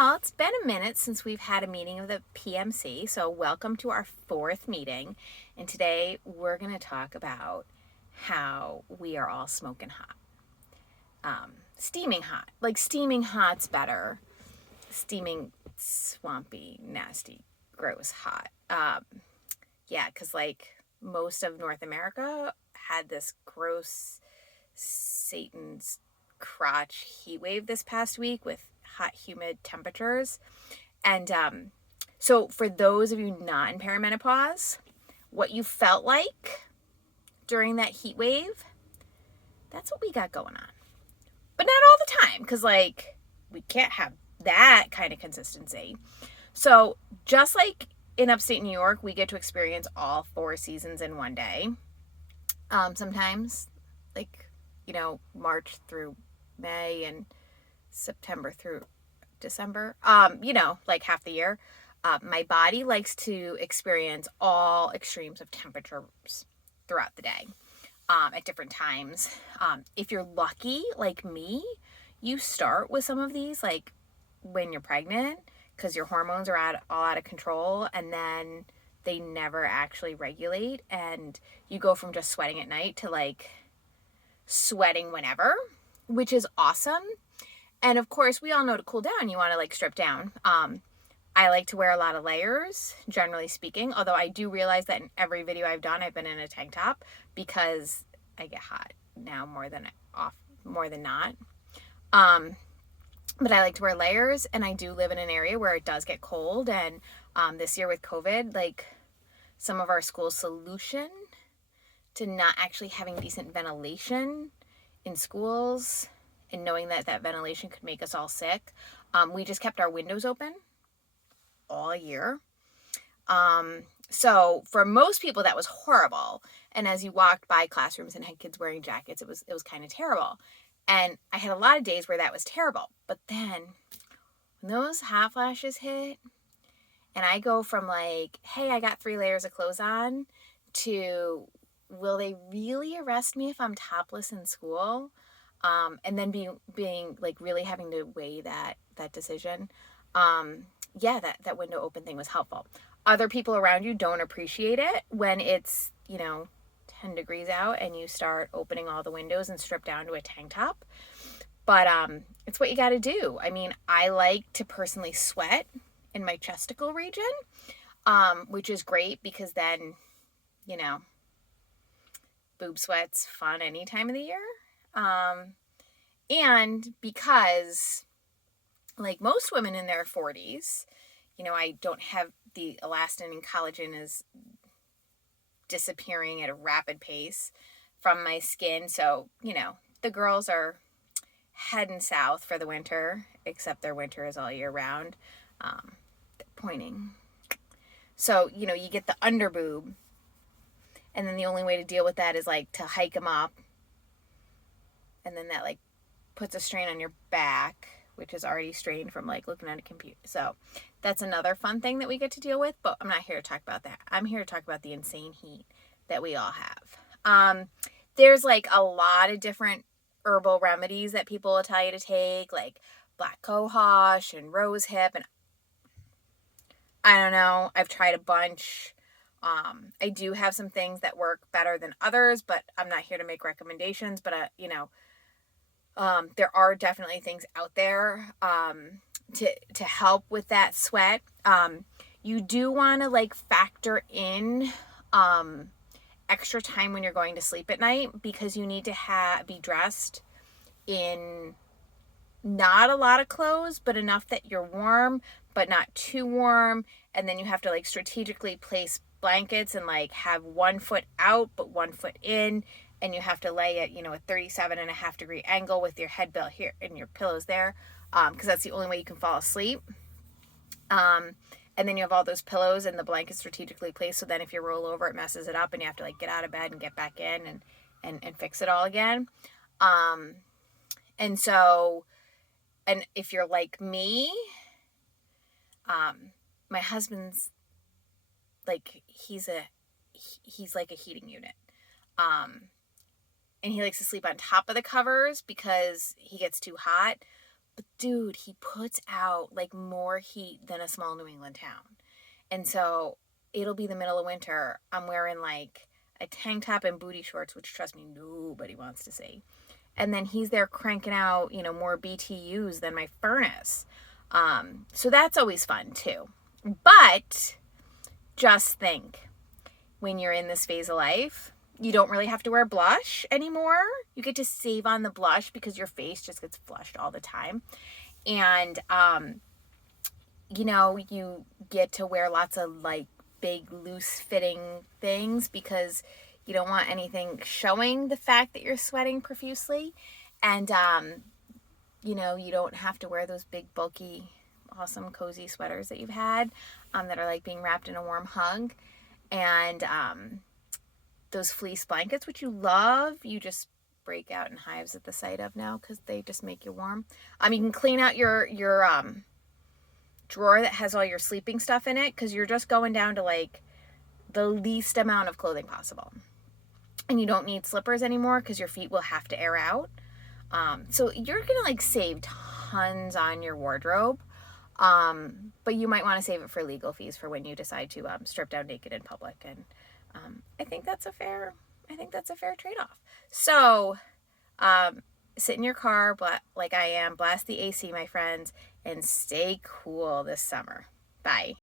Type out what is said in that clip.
Well, it's been a minute since we've had a meeting of the PMC, so welcome to our fourth meeting. And today we're going to talk about how we are all smoking hot. Steaming hot. Like, steaming hot's better. Steaming swampy, nasty, gross hot. Yeah, because, like, most of North America had this gross Satan's crotch heat wave this past week with hot, humid temperatures. And so for those of you not in perimenopause, what you felt like during that heat wave, that's what we got going on. But not all the time, because, like, we can't have that kind of consistency. So just like in upstate New York, we get to experience all four seasons in one day. Sometimes, like, March through May and September through December, like half the year. My body likes to experience all extremes of temperatures throughout the day at different times. If you're lucky, like me, you start with some of these, like when you're pregnant, because your hormones are all out of control, and then they never actually regulate, and you go from just sweating at night to like sweating whenever, which is awesome. And of course, we all know to cool down, you want to like strip down. I like to wear a lot of layers, generally speaking, although I do realize that in every video I've done, I've been in a tank top because I get hot now more than not. But I like to wear layers, and I do live in an area where it does get cold. And this year with COVID, like, some of our school's solution to not actually having decent ventilation in schools and knowing that ventilation could make us all sick, we just kept our windows open all year. So for most people, that was horrible. And as you walked by classrooms and had kids wearing jackets, it was kind of terrible. And I had a lot of days where that was terrible. But then when those hot flashes hit, and I go from like, hey, I got 3 layers of clothes on, to, will they really arrest me if I'm topless in school? And then being like really having to weigh that decision. That window open thing was helpful. Other people around you don't appreciate it when it's, 10 degrees out and you start opening all the windows and strip down to a tank top. But it's what you got to do. I mean, I like to personally sweat in my chesticle region, which is great because then, boob sweat's fun any time of the year. And because, like most women in their 40s, I don't have the elastin and collagen is disappearing at a rapid pace from my skin. So, the girls are heading south for the winter, except their winter is all year round. They're pointing. So, you get the under boob. And then the only way to deal with that is like to hike them up. And then that like puts a strain on your back, which is already strained from like looking at a computer. So that's another fun thing that we get to deal with, but I'm not here to talk about that. I'm here to talk about the insane heat that we all have. There's like a lot of different herbal remedies that people will tell you to take, like black cohosh and rose hip, and I don't know, I've tried a bunch. I do have some things that work better than others, but I'm not here to make recommendations, but there are definitely things out there to help with that sweat. You do want to like factor in extra time when you're going to sleep at night, because you need to be dressed in not a lot of clothes, but enough that you're warm, but not too warm. And then you have to like strategically place blankets and like have 1 foot out, but 1 foot in. And you have to lay at, a 37.5-degree angle with your head built here and your pillows there, because that's the only way you can fall asleep. And then you have all those pillows and the blanket strategically placed. So then if you roll over, it messes it up and you have to like get out of bed and get back in and fix it all again. And if you're like me, my husband's like, he's like a heating unit. And he likes to sleep on top of the covers because he gets too hot. But dude, he puts out like more heat than a small New England town. And so it'll be the middle of winter. I'm wearing like a tank top and booty shorts, which trust me, nobody wants to see. And then he's there cranking out, more BTUs than my furnace. So that's always fun too. But just think, when you're in this phase of life, you don't really have to wear blush anymore. You get to save on the blush because your face just gets flushed all the time. And, you get to wear lots of like big loose fitting things because you don't want anything showing the fact that you're sweating profusely. And, you don't have to wear those big bulky, awesome cozy sweaters that you've had that are like being wrapped in a warm hug. And those fleece blankets, which you love, you just break out in hives at the sight of now because they just make you warm. You can clean out your drawer that has all your sleeping stuff in it because you're just going down to like the least amount of clothing possible. And you don't need slippers anymore because your feet will have to air out. So you're going to like save tons on your wardrobe. But you might want to save it for legal fees for when you decide to strip down naked in public. And I think that's a fair trade-off. So sit in your car like I am, blast the AC, my friends, and stay cool this summer. Bye.